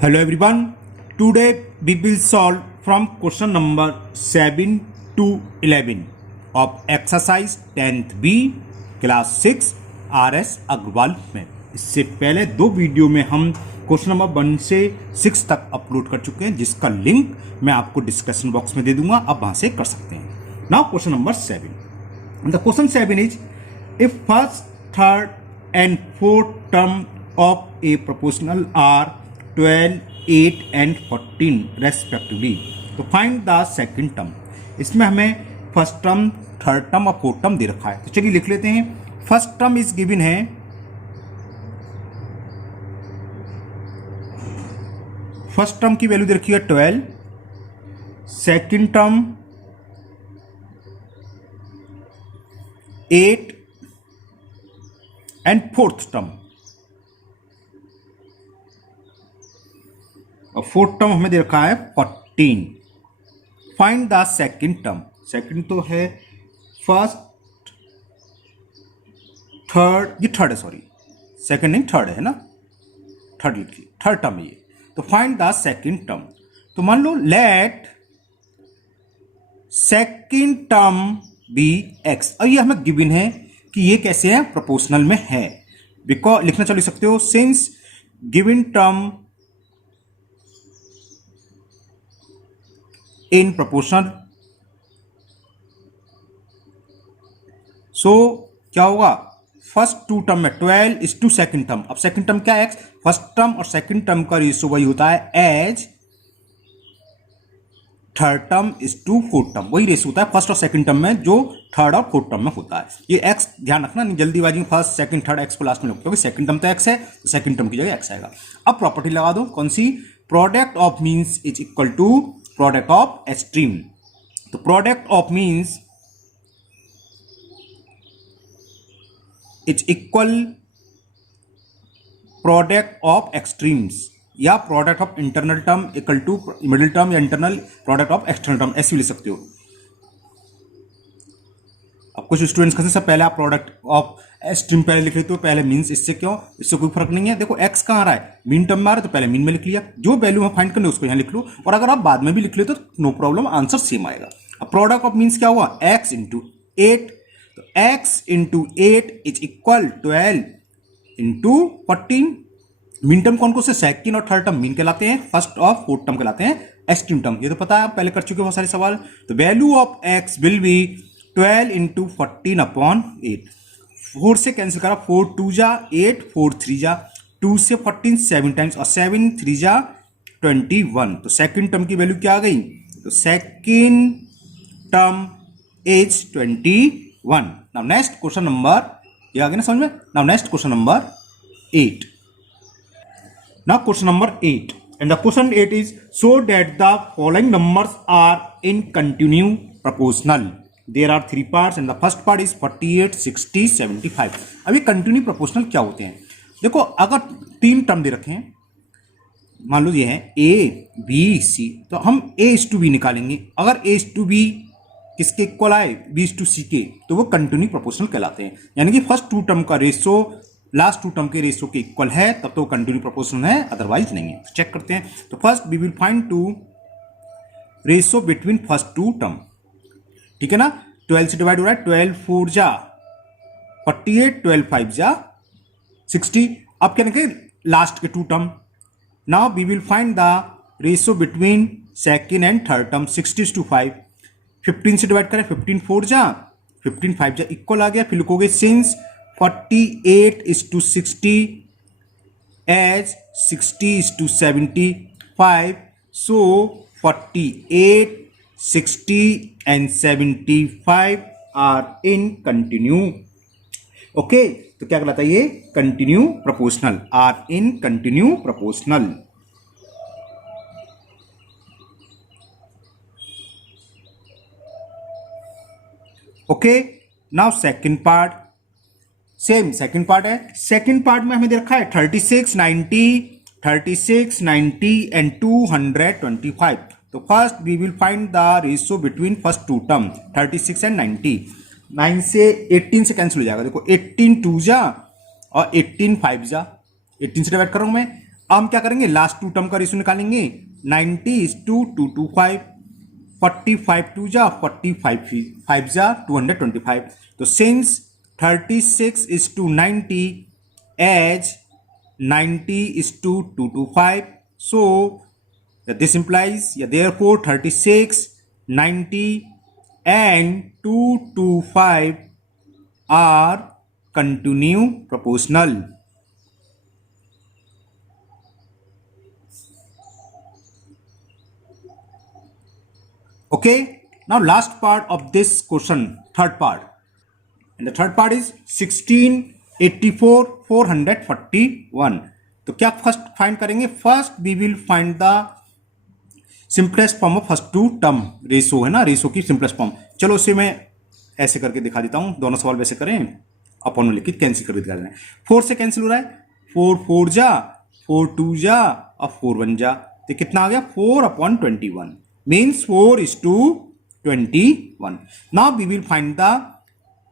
Hello everyone. Today we will solve from question number 7 to 11 of exercise 10th B class 6 RS Agarwal में। इससे पहले दो video में हम क्वेश्चन नंबर 1 से 6 तक अपलोड कर चुके हैं, जिसका लिंक मैं आपको डिस्क्रिप्शन बॉक्स में दे दूंगा, आप वहां से कर सकते हैं। Now question number 7। The question 7 is if first, third and fourth term of a proportional are 12, 8 and 14 respectively, तो फाइंड द सेकंड टर्म। इसमें हमें फर्स्ट टर्म, थर्ड टर्म और फोर्थ टर्म दे रखा है, तो चलिए लिख लेते हैं। फर्स्ट टर्म इज गिवन है फर्स्ट टर्म की वैल्यू दे रखी है 12, second term 8 and fourth term, और फोर्थ टर्म हमें दे रखा है 14। Find the second term. Second तो है फर्स्ट, थर्ड, ये थर्ड है, सॉरी सेकंड नहीं थर्ड है ना, थर्ड लिखिए, थर्ड टर्म है ये। तो फाइंड द सेकंड टर्म। तो मान लो let second term be X, और ये हमें गिवन है कि ये कैसे है, प्रोपोर्शनल में है। बिकॉज लिखना चल सकते हो, since given term in proportional, so क्या होगा, फर्स्ट टू टर्म में 12 इज टू सेकंड टर्म। अब सेकंड टर्म क्या है, एक्स, फर्स्ट टर्म और सेकंड टर्म का रेशियो वही होता है as third term is to fourth term, वही रेशियो होता है फर्स्ट और सेकंड टर्म में जो थर्ड और फोर्थ टर्म में होता है। ये एक्स ध्यान रखना, नहीं जल्दीबाजी में फर्स्ट सेकंड थर्ड एक्स को लास्ट में लिखो, क्योंकि सेकंड टर्म तो एक्स है, तो सेकंड टर्म की जगह एक्स आएगा। अब प्रॉपर्टी लगा दो, कौन सी, product of means is equal to product of extreme. तो product of means is equal product of extremes, या product of internal term equal to middle term, या internal product of external term, ऐसे भी लिख सकते हो। अब कुछ स्टूडेंट्स कहते हैं पहले आप प्रोडक्ट ऑफ एक्सट्रीम पहले लिख लेते हो, पहले मीन्स, इससे क्यों, इससे कोई फर्क नहीं है। देखो एक्स कहाँ आ रहा है, मीन टर्म में आ रहा है, तो पहले मीन में लिख लिया, जो वैल्यू हम फाइंड करने उसको यहाँ लिख लो, और अगर आप बाद में भी लिख लेते तो नो प्रॉब्लम, आंसर सेम आएगा। अब प्रोडक्ट ऑफ मीन्स क्या हुआ, एक्स इंटू 8, तो x into 8 is equal 12 into 14। Mean term कौन कौन से, सेकंड और थर्ड टर्म मीन कहलाते हैं, फर्स्ट और फोर्थ टर्म कहलाते हैं एक्सट्रीम टर्म, ये तो पता है, आप पहले कर चुके हो बहुत सारे सवाल। तो value of x will be 12 into 14 upon 8। 4 से कैंसिल करा, 4 2 जा 8, 4 3 जा 2 से 14 7 टाइम्स, और 7 3 जा 21। तो सेकंड टर्म की वैल्यू क्या आ गई, तो second term is 21। Now next question number, ये आ गया ना समझ में। Now next question number 8। Now question number 8, and the question 8 is so that the following numbers are in continuous proportional. There are 3 parts and the first part is 48, 60, 75. अब ये continue proportional क्या होते हैं, देखो अगर 3 टर्म दे रखे हैं, मान लो ये है A B C, तो हम A/B निकालेंगे। अगर A/B किसके इक्वल आए, B/C के, तो वो कंटिन्यू प्रोपोर्शनल कहलाते हैं। यानी कि फर्स्ट 2 टर्म का रेशियो लास्ट 2 टर्म के रेशियो के इक्वल है, तब तो कंटिन्यू प्रोपोर्शनल है, अदरवाइज नहीं है। तो चेक करते हैं। तो first we will find to ratio between first 2 term, ठीक है ना। 12 से डिवाइड हो रहा है, 12 4 जा 48, 12 5 जा 60। अब क्या लिखेंगे, लास्ट के 2 term. Now we will find the ratio between second and third term, 60:5। 15 से डिवाइड करें, 15 4 जा 15 5 जा इक्वल आ गया। फिर लिखोगे since 48:60 as 60:75, so 48, 60 and 75 are in continue. Okay, तो क्या कहलाता है ये, continue proportional, are in continue proportional. Okay, now second part, same second part है। सेकंड पार्ट में हमें दे रखा है 36, 90 एंड 225। तो first we will find the ratio between first 2 term 36 and 90। 9 से 18 से कैंसिल हो जाएगा, देखो 18 2 जा और 18 5 जा, 18 से डिवाइड कर रहा हूं मैं। हम क्या करेंगे, लास्ट टू टर्म का रेशियो निकालेंगे। 90:225, 45 टू जा 45, 5 जा 225। तो since 36:90 as 90:225, so this implies, therefore 36, 90 and 225 are continue proportional. Okay, now last part of this question, third part, and the third part is 16, 84, 441. तो क्या फर्स्ट फाइंड करेंगे, first we will find the simplest form of first two term ratio, है ना, ratio की simplest form. चलो उसे मैं ऐसे करके दिखा देता हूं, दोनों सवाल वैसे करें, अपन लिखित कैंसिल करके दिखा देना है। 4 से कैंसिल हो रहा है, 4 4 जा, 4 2 जा और 4 1 जा, तो कितना आ गया 4/21, means 4:21। Now we will find the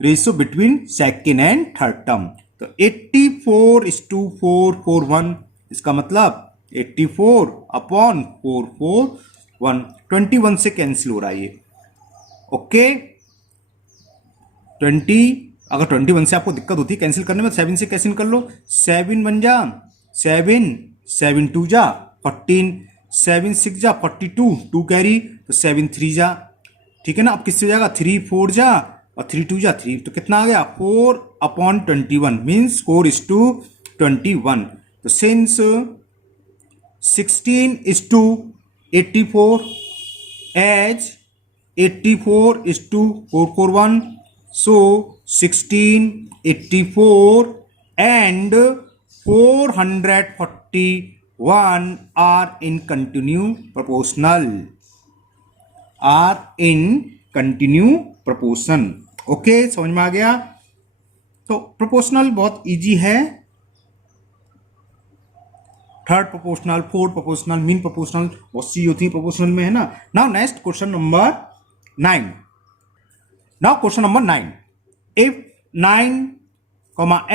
ratio between second and third term. तो 84:441, इसका मतलब 84/441, 21 से कैंसिल हो रहा है ये। ओके, 20, अगर 21 से आपको दिक्कत होती है कैंसिल करने में, 7 से कैंसिल कर लो, 7 1 जा 7, 7 2 जा 14, 7 6 जा 42, 2 कैरी, तो 7 3 जा, ठीक है ना। अब किससे जाएगा, 3 4 जा और 3 2 जा 3, तो कितना आ गया 4/21, मीन्स 4:21। तो since 16:84 as 84:441, so 1684 and 441 are in continue proportional, are in continue proportion। Okay, समझ में आ गया। तो प्रोपोर्शनल बहुत इजी है, third proportional, fourth proportional, mean proportional बहुत सी होती है प्रोपोर्शनल में, है ना। Now next question number 9। Now question number 9, if 9,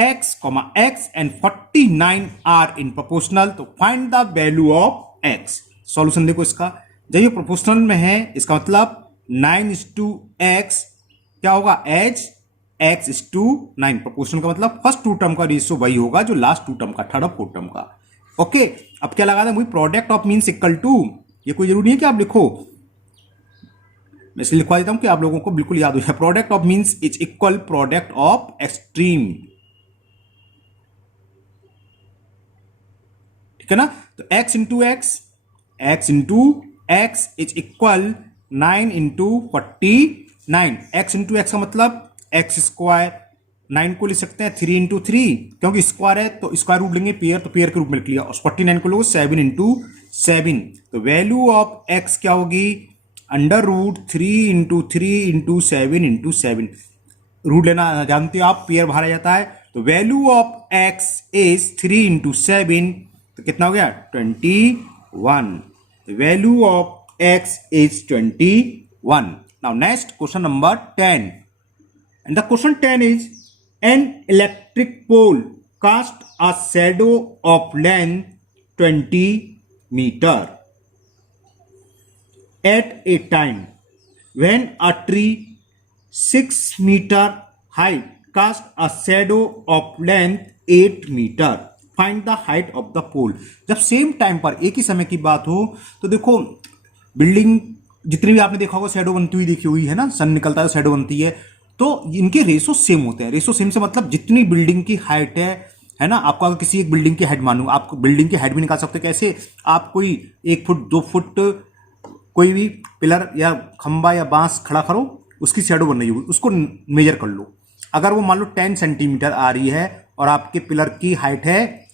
x, x and 49 are in proportional, तो find the value of x। Solution देखो इसका, जब ये प्रोपोर्शनल में है इसका मतलब 9:x क्या होगा, एज x:9। प्रोपोर्शनल का मतलब फर्स्ट टू टर्म का रेशियो वही होगा जो लास्ट टू टर्म का, थर्ड और फोर्थ टर्म का। ओके, अब क्या लगा दें, वही product of means equal to, ये कोई जरूरी है कि आप लिखो, मैं इसलिए लिखवा देता हूं कि आप लोगों को बिल्कुल याद हो जाए। Product of means is equal product of extreme, ठीक है ना। तो x into x is equal 9 into 49। x into x का मतलब x², 9 को लिख सकते हैं 3 इंटू 3, क्योंकि स्क्वायर है तो स्क्वायर रूट लेंगे, पेयर तो पेयर के रूप में लिख लिया, और 49 को लोगे 7 इंटू 7। तो वैल्यू ऑफ x क्या होगी, √3 इंटू 3 इंटू 7 इंटू 7। रूट लेना जानते हो आप, पेयर बाहर आ जाता है। तो value of x is 3 into 7, तो कितना हो गया 21। Value of x is 21। Now next question number 10, and the question 10 is, an electric pole cast a shadow of length 20 meter at a time when a tree 6 meter height cast a shadow of length 8 meter, find the height of the pole। जब same time पर एक ही समय की बात हो तो देखो, building जितनी भी आपने देखा होगा शैडो बनती हुई देखी हुई है ना, सन निकलता है शैडो बनती है, तो इनके रेशो सेम होते हैं। रेशो सेम से मतलब जितनी बिल्डिंग की हाइट है ना, आपको अगर किसी एक बिल्डिंग की हाइट मानू, आप बिल्डिंग की हाइट भी निकाल सकते हो। कैसे, आप कोई 1 फुट 2 फुट कोई भी पिलर या खंबा या बांस खड़ा करो, उसकी शैडो बन रही होगी, उसको मेजर कर लो। अगर वो मान लो 10 सेंटीमीटर आ रही है और आपके पिलर की हाइट है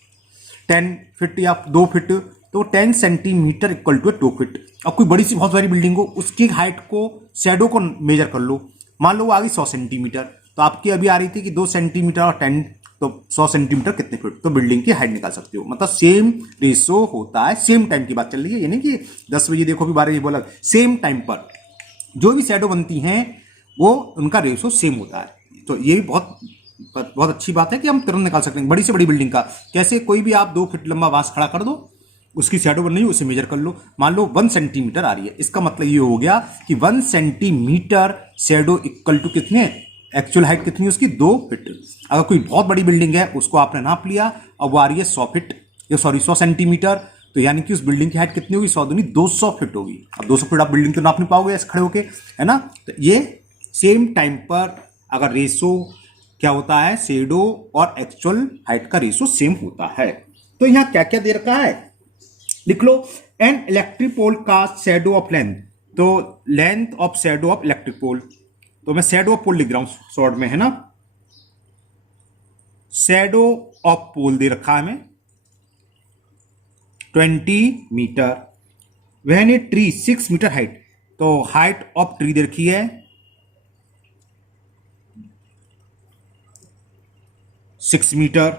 10 फीट या 2 फीट, तो 10 सेंटीमीटर इक्वल टू 2 फीट। अब कोई बड़ी सी बहुत सारी बिल्डिंग हो, उसकी हाइट को शैडो को मेजर कर लो, मान लो वो आ गई 100 सेंटीमीटर, तो आपकी अभी आ रही थी कि 2 सेंटीमीटर और 10, तो 100 सेंटीमीटर कितने फीट, तो बिल्डिंग की हाइट निकाल सकते हो। मतलब सेम रेशो होता है, सेम टाइम की बात चल रही है, यानी कि 10 बजे देखो भी 12 बजे बोला, सेम टाइम पर जो भी शैडो बनती हैं वो उनका रेशो सेम होता है। तो ये भी बहुत बहुत अच्छी बात है कि हम तुरंत निकाल सकते हैं बड़ी से बड़ी बिल्डिंग का। कैसे? कोई भी आप 2 फीट लंबा बांस खड़ा कर दो, उसकी शैडो बन रही है, उसे मेजर कर लो, मान लो 1 सेंटीमीटर आ रही है। इसका मतलब ये हो गया कि 1 सेंटीमीटर शैडो इक्वल टू कितने, एक्चुअल हाइट कितनी है उसकी, 2 फीट। अगर कोई बहुत बड़ी बिल्डिंग है उसको आपने नाप लिया, अब वो आ रही है 100 फीट, ये सॉरी 100 सेंटीमीटर, तो यानी कि उस बिल्डिंग की हाइट कितनी होगी, 100 दूनी 200 फीट होगी। अब 200 फीट आप बिल्डिंग तो नाप नहीं पाओगे ऐसे खड़े होके, है ना। तो ये सेम टाइम पर अगर रेशो क्या होता है, शैडो और एक्चुअल हाइट का रेशो सेम होता है। तो यहां क्या क्या दे रखा है, लिख लो। An electric pole cast shadow of length, तो length of shadow of electric pole, तो मैं शैडो ऑफ पोल लिख रहा हूं शॉर्ट में, है ना। शैडो ऑफ पोल दे रखा है हमें 20 metre. When a tree 6 metre height, तो हाइट ऑफ ट्री दे रखी है 6 metre.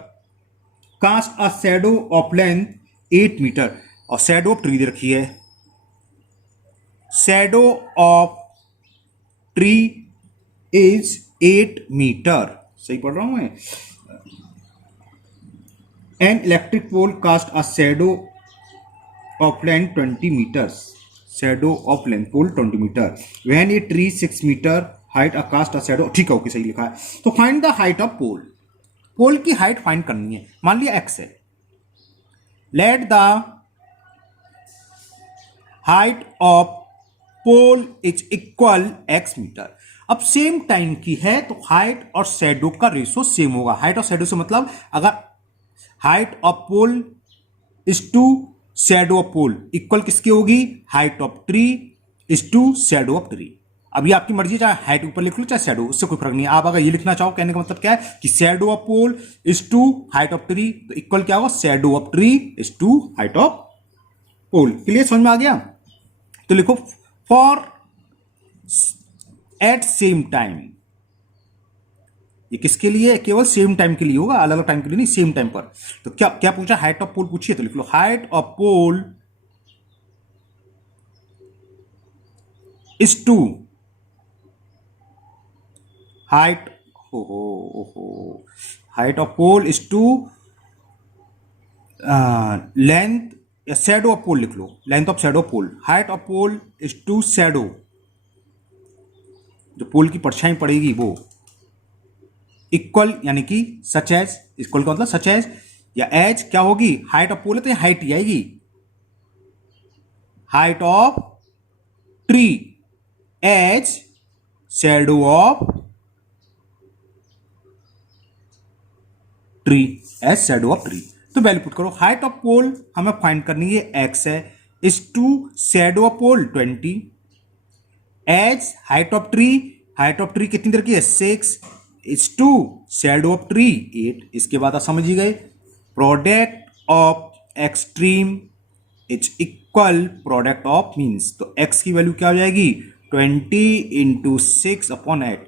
Cast a shadow of length 8 metre, और शैडो ऑफ ट्री दे रखी है, shadow of tree is 8 metre. सही पढ़ रहा हूं मैं। An electric pole cast a shadow of length 20 metres, shadow of length pole 20 metre. When a tree 6 metre height a cast a shadow, ठीक है, ओके, सही लिखा है। तो find the height of pole, pole की हाइट फाइंड करनी है। मान लिया एक्स है, let the height of pole is equal x metre. अब सेम टाइम की है तो हाइट और शैडो का रेशो सेम होगा। हाइट और शैडो से मतलब अगर height of pole is to shadow of pole equal किसकी होगी, height of tree is to shadow of tree. अब ये आपकी मर्जी, चाहे हाइट ऊपर लिख लो चाहे शैडो, उससे कोई फर्क नहीं है। आप अगर ये लिखना चाहो, कहने का मतलब क्या है कि shadow of pole is to height of tree, तो इक्वल क्या होगा, shadow of tree is to height of pole. Clear, समझ में आ गया। तो लिखो फॉर एट सेम टाइम, ये किसके लिए, केवल सेम टाइम के लिए होगा, अलग अलग टाइम के लिए नहीं, सेम टाइम पर। तो क्या क्या पूछा, हाइट ऑफ पोल पूछिए, तो लिख लो height of pole is to height, हो height of pole is to length, या शैडो ऑफ पोल लिख लो, length of shadow of pole. Height of pole is to shadow, जो पोल की परछाई पड़ेगी वो, इक्वल यानी कि सच एज, इक्वल का मतलब सच एज, या एज क्या होगी, हाइट ऑफ पोल है तो हाइट ही आएगी, height of tree as shadow of tree, as shadow of tree. तो वैल्यू पुट करो, हाइट ऑफ पोल हमें फाइंड करनी है, एक्स है, is to shadow of pole 20, as height of tree कितनी देर की है 6, is to shadow of tree 8। इसके बाद आप समझ ही गए, product of extreme is equal product of means, तो x की वैल्यू क्या हो जाएगी 20 इंटू 6 अपॉन 8,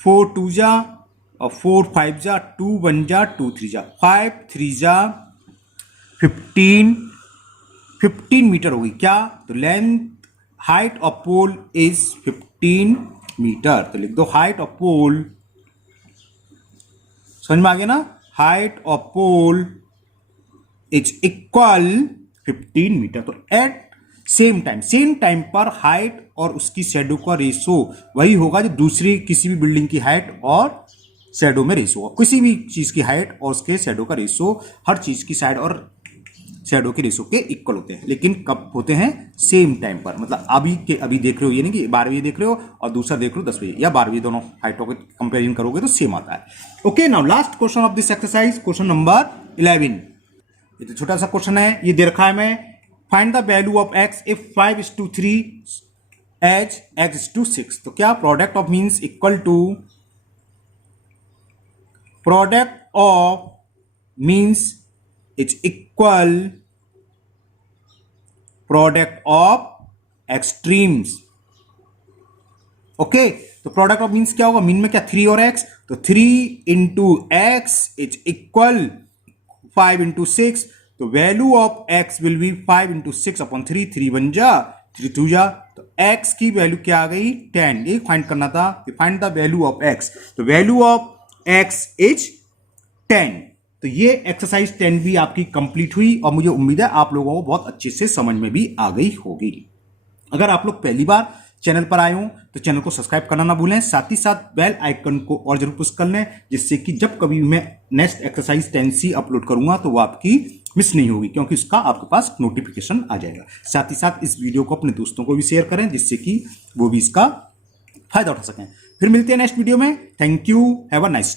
4 2 जा और 4 5 जा, 2 1 जा, 2 3 जा, 5 3 जा 15 मीटर होगी क्या, तो length height of pole is 15 metre. तो लिख दो हाइट ऑफ पोल, समझ में आ गया ना, height of pole is equal 15 metre. तो एट सेम टाइम पर हाइट और उसकी शैडो का रेशो वही होगा जो दूसरी किसी भी बिल्डिंग की हाइट और शैडो में रेशो होगा। किसी भी चीज की हाइट और उसके शैडो का रेशो हर चीज की साइड और शैडो के रेशो के इक्वल होते हैं, लेकिन कब होते हैं, सेम टाइम पर। मतलब अभी के अभी देख रहे हो, ये नहीं कि 12वीं देख रहे हो और दूसरा देख रहे हो 10वीं या 12वीं, दोनों हाइटों के कंपेरिजन करोगे तो सेम आता है। Okay, now last question of this exercise, question number 11। ये तो छोटा सा क्वेश्चन है, ये दे रखा है मैं, find the value of x if 5:3 as x:6। तो क्या product of means equal to product of means is equal product of extremes. Okay, तो प्रोडक्ट ऑफ मीन्स क्या होगा, मीन में क्या 3 और x, तो 3 into x is equal 5 into 6, तो value of x will be 5 into 6 upon 3, 3 1 जा 3 2 जा, तो x की वैल्यू क्या आ गई 10। ये फाइंड करना था, find the value of x। तो वैल्यू ऑफ x इज 10। तो ये एक्सरसाइज 10 भी आपकी कंप्लीट हुई और मुझे उम्मीद है आप लोगों को बहुत अच्छे से समझ में भी आ गई होगी। अगर आप लोग पहली बार चैनल पर आए हो तो चैनल को सब्सक्राइब करना ना भूलें, साथ ही साथ बेल आइकन को और जरूर पुश कर लें, जिससे कि जब कभी मैं नेक्स्ट एक्सरसाइज 10C अपलोड करूंगा तो वो आपकी मिस नहीं होगी, क्योंकि उसका आपके पास नोटिफिकेशन आ जाएगा। साथ ही साथ इस वीडियो को अपने दोस्तों को भी शेयर करें, जिससे कि वो भी इसका फायदा उठा सकें। फिर मिलते हैं नेक्स्ट वीडियो में। Thank you, have a nice day.